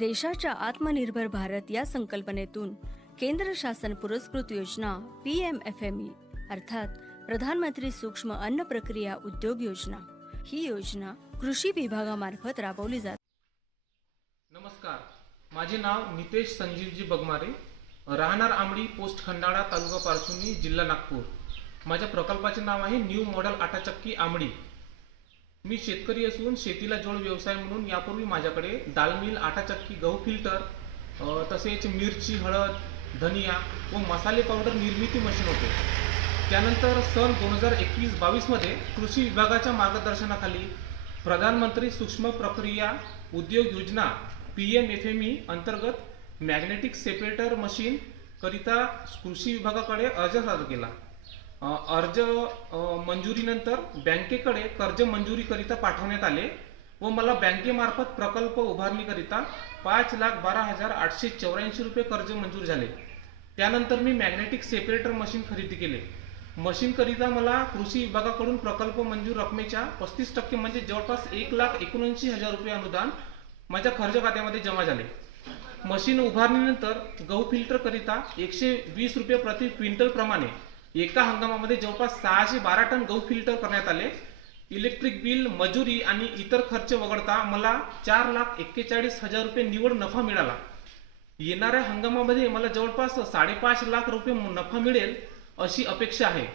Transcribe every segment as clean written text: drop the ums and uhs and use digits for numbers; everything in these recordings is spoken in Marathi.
देशाच्या आत्मनिर्भर भारत या संकल्पनेतून केंद्र शासन पुरस्कृत योजना PMFME अर्थात प्रधानमंत्री सूक्ष्म अन्न प्रक्रिया उद्योग योजना ही योजना कृषी विभागामार्फत राबवली जाते। नमस्कार, माझे नाव नितेश संजीवजी बगमारे, राहणार आमडी, पोस्ट खंडाळा, तालुका पारसुनी, जिल्हा नागपूर। माझ्या प्रकल्पाचे नाव आहे न्यू मॉडेल आटा चक्की आमडी। मी शेतकरी असून शेतीला जोड व्यवसाय म्हणून यापूर्वी माझ्याकडे दाल मिल, आटा चक्की, गहू फिल्टर तसेच मिरची, हळद, धनिया व मसाले पावडर निर्मिती मशीन होते। त्यानंतर सन 2021-22 मध्ये कृषी विभागाच्या मार्गदर्शनाखाली प्रधानमंत्री सूक्ष्म प्रक्रिया उद्योग योजना PMFME अंतर्गत मॅग्नेटिक सेपरेटर मशीन करिता कृषी विभागाकडे अर्ज सादर केला। अर्ज मंजुरीनंतर बँकेकडे कर्ज मंजुरीकरिता पाठवण्यात आले व मला बँकेमार्फत प्रकल्प उभारणीकरिता 5,12,884 रुपये कर्ज मंजूर झाले। त्यानंतर मी मॅग्नेटिक सेपरेटर मशीन खरेदी केले। मशीनकरिता मला कृषी विभागाकडून प्रकल्प मंजूर रकमेच्या 35% म्हणजे जवळपास 1,79,000 रुपये अनुदान माझ्या खर्च खात्यामध्ये जमा झाले। मशीन उभारणीनंतर गहू फिल्टर करिता 120 रुपये प्रति क्विंटल प्रमाणे एका हंगामामध्ये जवळपास 612 टन गहू फिल्टर करण्यात आले। इलेक्ट्रिक बिल, मजुरी आणि इतर खर्च वगळता मला 4,41,000 रुपये निव्वळ नफा मिळाला। येणाऱ्या हंगामामध्ये मला जवळपास 5.5 लाख रुपये नफा मिळेल अशी अपेक्षा आहे।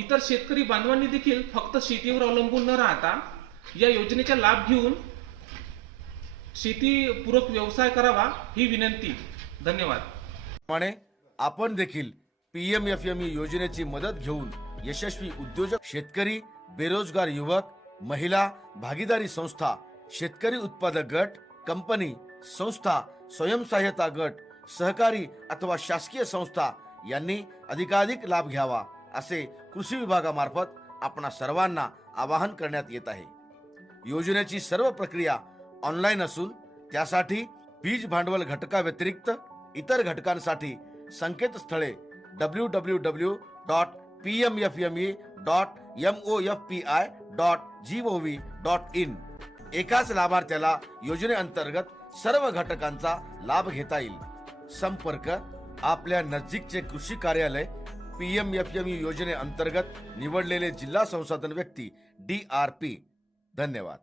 इतर शेतकरी बांधवांनी देखील फक्त शेतीवर अवलंबून न राहता या योजनेचा लाभ घेऊन शेतीपूरक व्यवसाय करावा ही विनंती। धन्यवाद। आपण देखील PMFME योजनेची मदत घेऊन यशस्वी उद्योजक, शेतकरी, बेरोजगार युवक, महिला, भागीदारी संस्था, शेतकरी उत्पादक गट, कंपनी, संस्था, स्वयंसहाय्यता गट, सहकारी अथवा शासकीय संस्था यांनी अधिकाधिक लाभ घ्यावा असे कृषी विभागामार्फत आपणा सर्वांना आवाहन करण्यात येत आहे। योजनेची सर्व प्रक्रिया ऑनलाईन असून त्यासाठी बीज भांडवल घटका व्यतिरिक्त इतर घटकांसाठी संकेतस्थळे www.pmfme.mofpi.gov.in एकाच लाभार्थ्याला योजनेअंतर्गत सर्व घटकांचा लाभ घेता येईल। संपर्क आपल्या नजीकचे कृषी कार्यालय, PMFME योजनेअंतर्गत निवडलेले जिल्हा संसाधन व्यक्ती DRP। धन्यवाद।